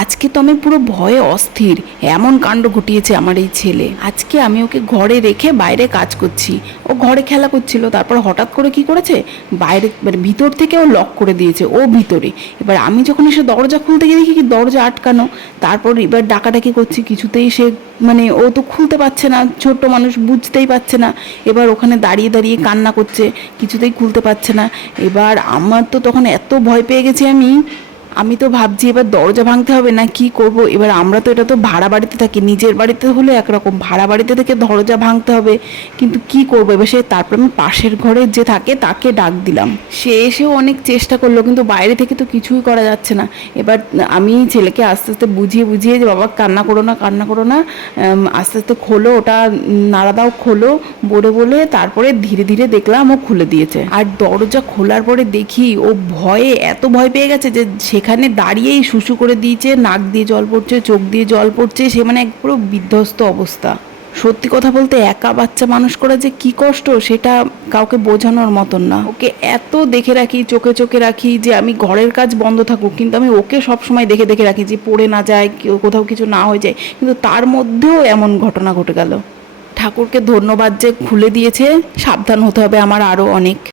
আজকে তো আমি পুরো ভয়ে অস্থির, এমন কাণ্ড ঘটিয়েছে আমার এই ছেলে। আজকে আমি ওকে ঘরে রেখে বাইরে কাজ করছি, ও ঘরে খেলা করছিল, তারপর হঠাৎ করে কি করেছে, বাইরে মানে ভিতর থেকে ও লক করে দিয়েছে, ও ভিতরে। এবার আমি যখন এসে দরজা খুলতে গিয়ে দেখি কি দরজা আটকানো। তারপর এবার ডাকাডাকি করছি, কিছুতেই সে মানে ও তো খুলতে পারছে না, ছোট্ট মানুষ বুঝতেই পারছে না। এবার ওখানে দাঁড়িয়ে দাঁড়িয়ে কান্না করছে, কিছুতেই খুলতে পারছে না। এবার আমার তো তখন এত ভয় পেয়ে গেছি, আমি তো ভাবছি এবার দরজা ভাঙতে হবে না কি করব। এবার আমরা তো এটা তো ভাড়া বাড়িতে থাকি, নিজের বাড়িতে হলে একরকম, ভাড়া বাড়িতে থেকে দরজা ভাঙতে হবে, কিন্তু কি করবো এবার। তারপর আমি পাশের ঘরে যে থাকে তাকে ডাক দিলাম, সে এসেও অনেক চেষ্টা করলো, কিন্তু বাইরে থেকে তো কিছুই করা যাচ্ছে না। এবার আমি ছেলেকে আস্তে আস্তে বুঝিয়ে বুঝিয়ে যে বাবা কান্না করো না, কান্না করো না, আস্তে আস্তে খোলো ওটা, নাড়া দাও, খোলো বলে বলে তারপরে ধীরে ধীরে দেখলাম ও খুলে দিয়েছে। আর দরজা খোলার পরে দেখি ও ভয়ে এত ভয় পেয়ে গেছে যে সেখানে দাঁড়িয়েই শুশু করে দিয়েছে, নাক দিয়ে জল পড়ছে, চোখ দিয়ে জল পড়ছে, সে মানে এক পুরো বিধ্বস্ত অবস্থা। সত্যি কথা বলতে একা বাচ্চা মানুষ করা যে কি কষ্ট সেটা কাউকে বোঝানোর মতন না। ওকে এত দেখে রাখি, চোখে চোখে রাখি যে আমি ঘরের কাজ বন্ধ থাকুক, কিন্তু আমি ওকে সবসময় দেখে দেখে রাখি যে পড়ে না যায়, কোথাও কিছু না হয়ে যায়, কিন্তু তার মধ্যেও এমন ঘটনা ঘটে গেল। ঠাকুরকে ধন্যবাদ যে খুলে দিয়েছে, সাবধান হতে হবে আমার আরও অনেক।